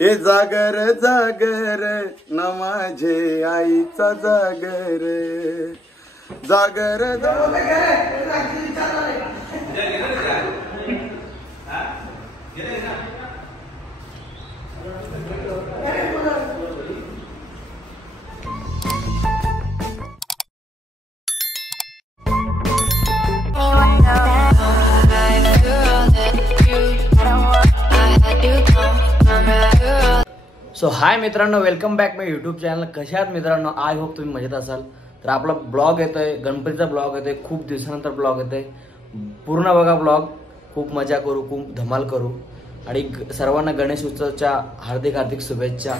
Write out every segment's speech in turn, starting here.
हे जागर जागर ना माझे आईचा जागर जागर सो हाय मित्रांनो, वेलकम बॅक माय यूट्यूब चॅनल. कशा आहात मित्रांनो? आय होप तुम्ही मजेत असाल. तर आपला ब्लॉग येतोय, गणपतीचा ब्लॉग येतोय, खूप दिवसानंतर ब्लॉग येतोय. पूर्ण बघा ब्लॉग, खूप मजा करू, खूप धमाल करू आणि सर्वांना गणेश उत्सवाच्या हार्दिक हार्दिक शुभेच्छा.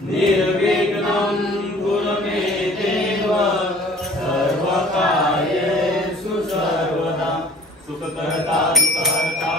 निर्विघ्नं कुरु मे देव सर्वकार्येषु सर्वदा सुखकर्ता दुःखहर्ता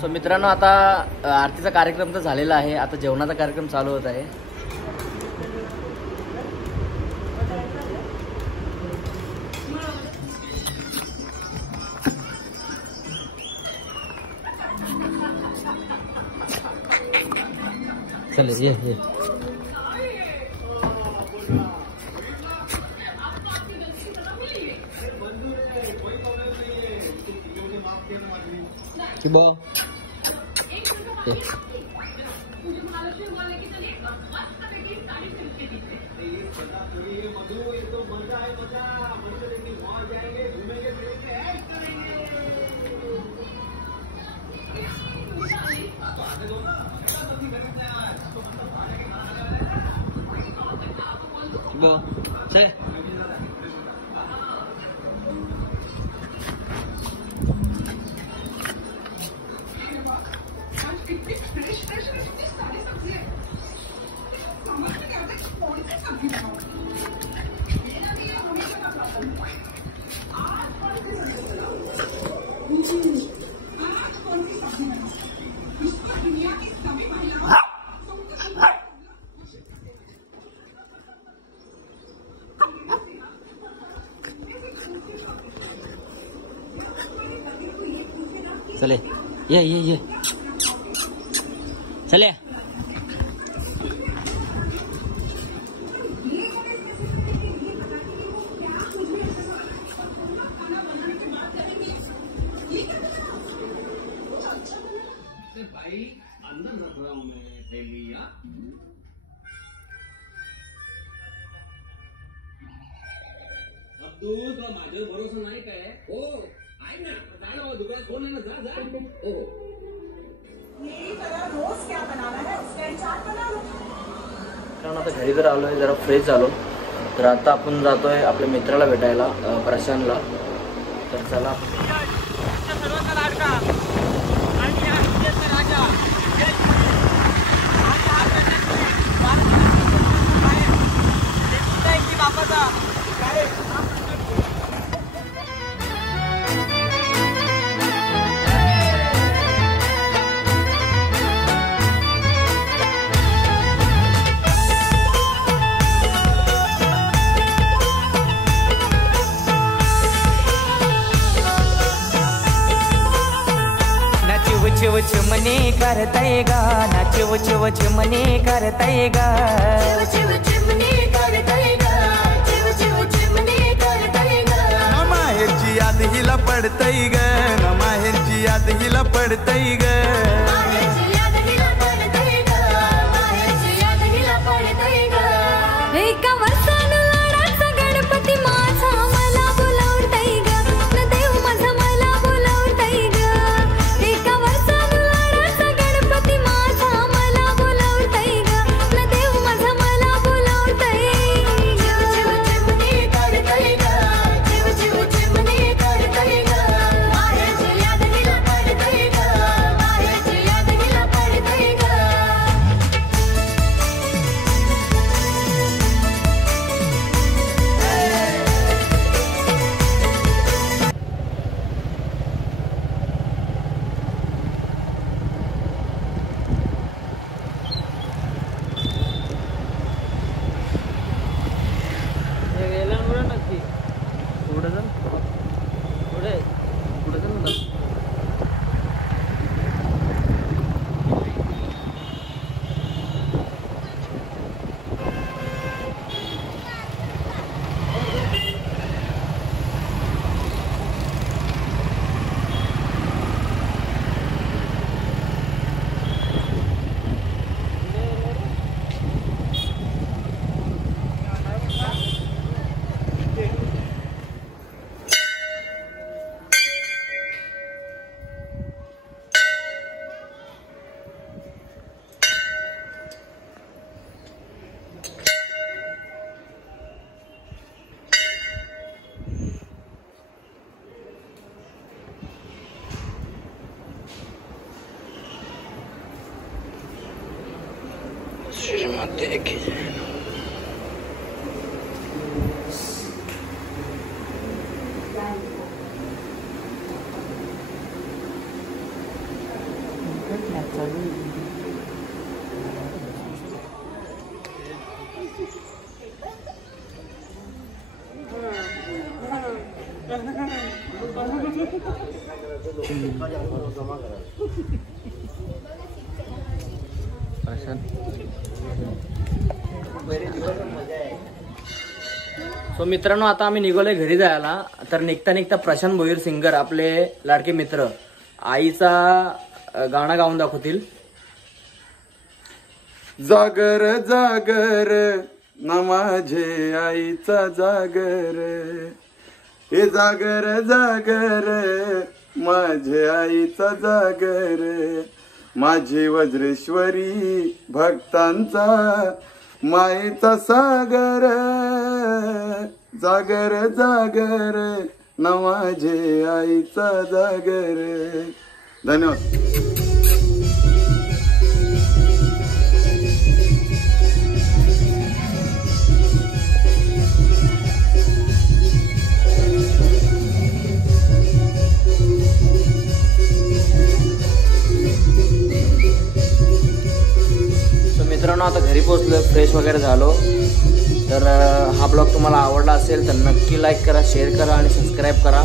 सो मित्रांनो, आता आरतीचा कार्यक्रम तर झालेला आहे, आता जेवणाचा कार्यक्रम चालू होत आहे. चल ये से चले ये चले. भाई अंदर रख रहा हूँ मैं तेलिया. अब तू तो माझ्यावर भरोसा नाही काय? हो आहे ना, जाय ना दुकानात फोन आहे ना, जा जा. हो यही कलर रोज क्या बनाना है उसका चाट बना लो. कारण आता घरी तर आलोय, जरा फ्रेश झालो, तर आता आपण जातोय आपल्या मित्राला भेटायला, प्रशांतला. तर चला. चिमणे करताय गा ना, चिमणे करताय गा, चिमणे करताय गा, चिमणे करताय गा. माहेरची याद हिला पडतय ग, माहेरची याद हिला पडतय ग. माहेरची याद हिला पडतय ग, माहेरची याद हिला पडतय ग. एका वर्षानं लाडाचा गणपती माझा मला बोलावतय ग, न देव माझा मला बोलावतय ग. एका वर्षानं लाडाचा गणपती माझा मला बोलावतय ग, न देव माझा मला बोलावतय. चिमणे करतय ग, चिमणे करतय ग. माहेरची याद हिला पडतय ग, माहेरची याद हिला सो मित्रांनो, आता आम्ही निघालोय घरी जायला. तर निघता निघता प्रशांत भोईर सिंगर, आपले लाडके मित्र, आईचा गाणं गाऊन दाखवतील. जागर जागर ना माझे आईचा जागर, हे जागर जागर माझे आईचा जागर, माझी वज्रेश्वरी भक्तांचा मायेचा सागर, जागर जागर ना माझे आईचा जागर. धन्यवाद. मित्रांनो, आता घरी पोहोचलो, फ्रेश वगैरे झालो. तर हा ब्लॉग तुम्हाला आवडला असेल तर नक्की लाईक करा, शेअर करा आणि सबस्क्राईब करा.